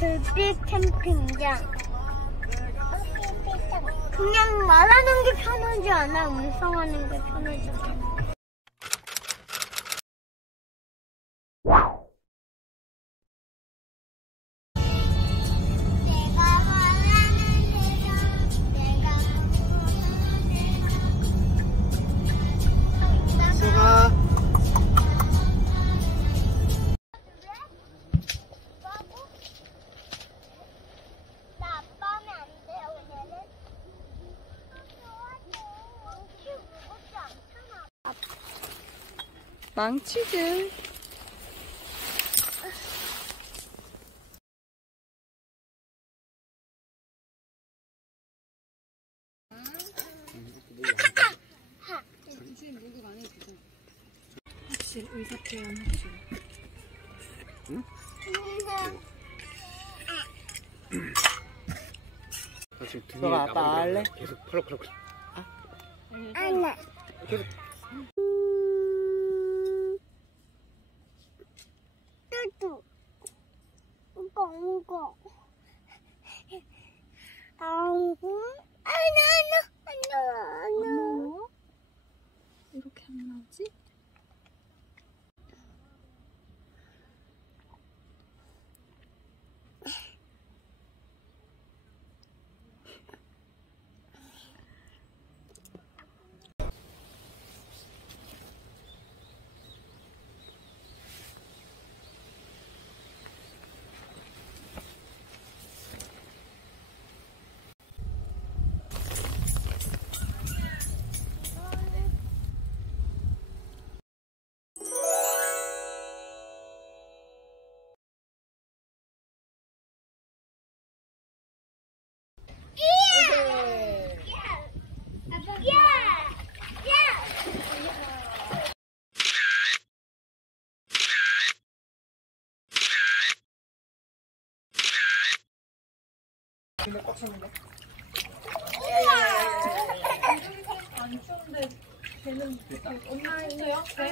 불빛 캠핑장. 그냥 말하는 게 편하지 않아? 음성하는 게 편하지 않아? 망치즈. 확실 의사표현 확실. 응? 지금 등에 아빠 할래? 계속 펄럭펄럭. 안 해. 계속. 뚜뚜. 우거. 안 나와. 이렇게 안 나오지? 근데 꽉 찼는데? 안 추운데 걔는 엄마 있어요? 네?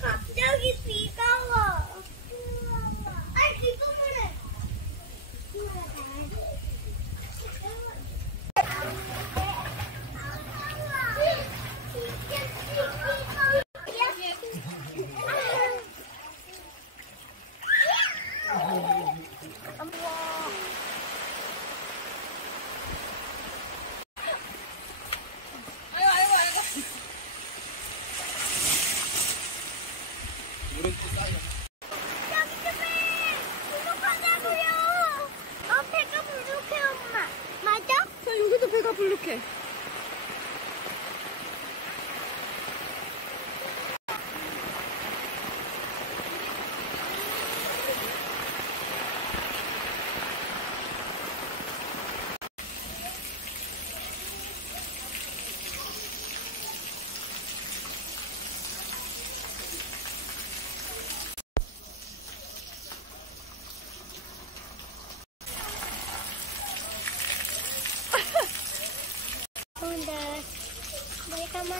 갑자기 비가 와. 비가 물은 또 쌓여. 배가 부족해, 엄마. 맞아? 자, 여기도 배가 불룩해. 근데 잠깐만.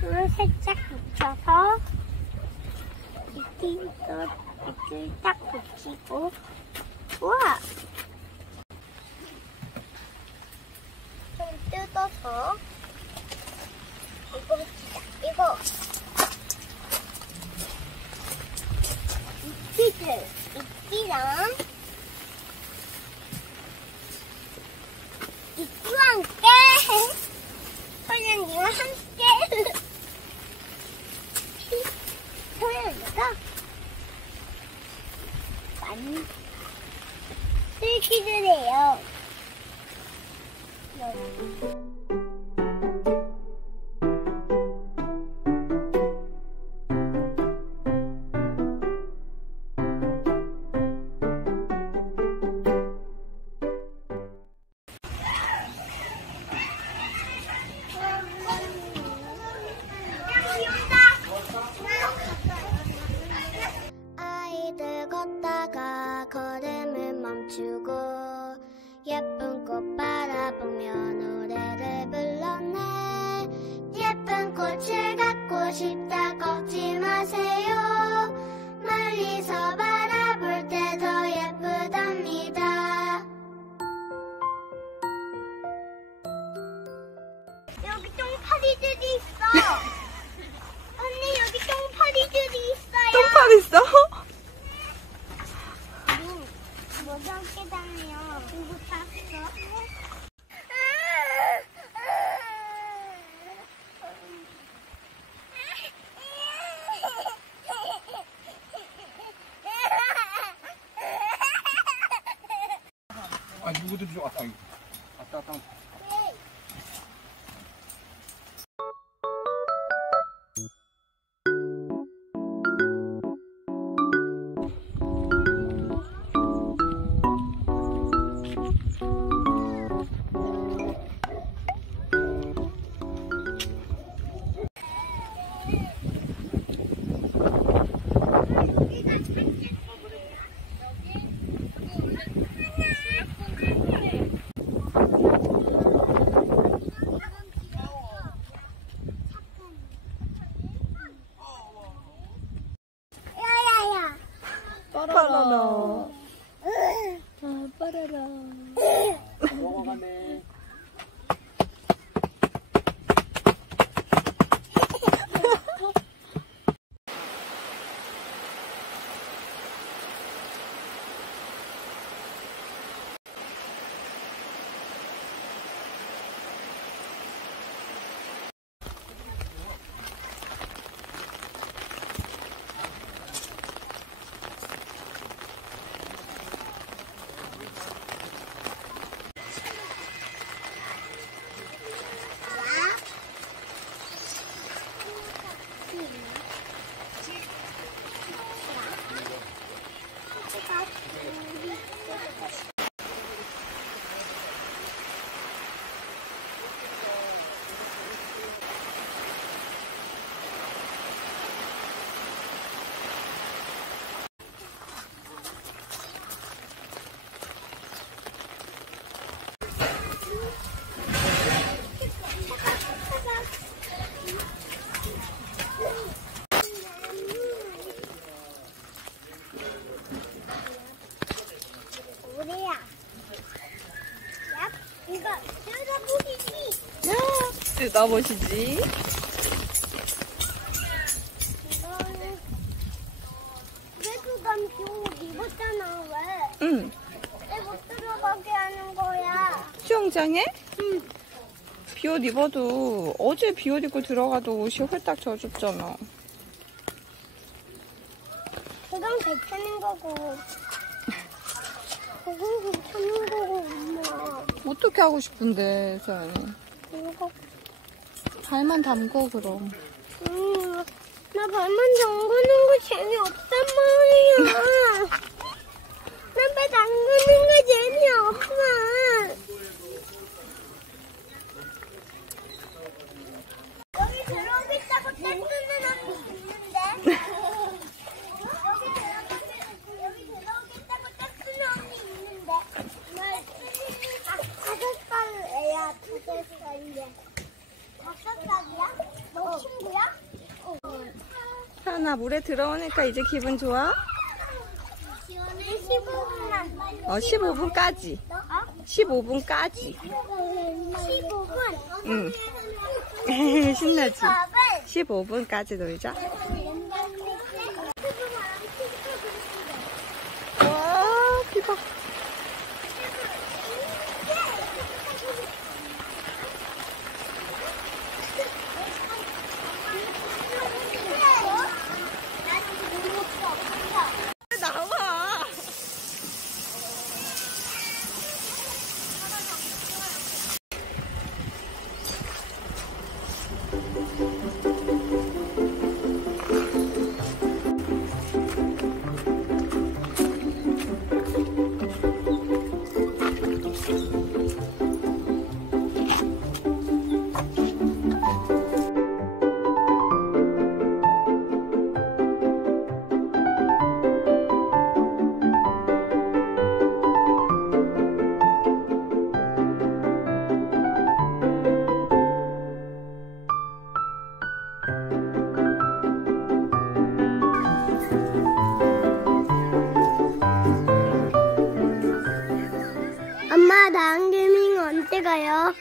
물을 살짝 묻혀서 이끼를 딱 붙이고. 우와! 좀 뜯어서 이거 이끼랑 이끼와 함께 소연이와 함께 소연이가 만들기를 해요. 걷다가 걸음을 멈추고 예쁜 꽃 바라보며 노래를 불렀네. 예쁜 꽃을 갖고 싶다 걷지 마세요. 멀리서 바라볼 때 더 예쁘답니다. 여기 똥파리들이 있어. 언니 여기 똥파리들이 있어요. 똥파리 있어? 무섭게 다녀. 누구 땄어? 아, 누구들 좀 왔다. 왔다, 왔다. 야야야. 빠라라. 아, 빠라라. 넘어가네. 우리야. 야, 이거 뜯어보시지. 뜯어보시지. 이거는 외국감 옷 입었잖아. 왜? 응. 왜 못 들어가게 하는 거야? 수영장에? 응. 비옷 입어도 어제 비옷 입고 들어가도 옷이 홀딱 젖었잖아. 그건 괜찮은 거고. 그건 괜찮은 거고, 엄마. 어떻게 하고 싶은데, 서연이? 이거, 발만 담궈, 그럼. 나 발만 담그는 거 재미없단 말이야. 나 발 담그는 거 재미없어. 여기 들어오겠다고 떼쓰는 언니 있는데? 여기 들어오겠다고 떼쓰는 언니 있는데? 아, 5살 애야, 5살이야. 5살이야? 너 친구야? 서연아, 물에 들어오니까 이제 기분 좋아? 15분만. 15분까지. 어? 15분까지. 15분? 응. 신나지? 15분까지 놀자. 와, 비 봐. 나와. 다음 개미는 언제 가요?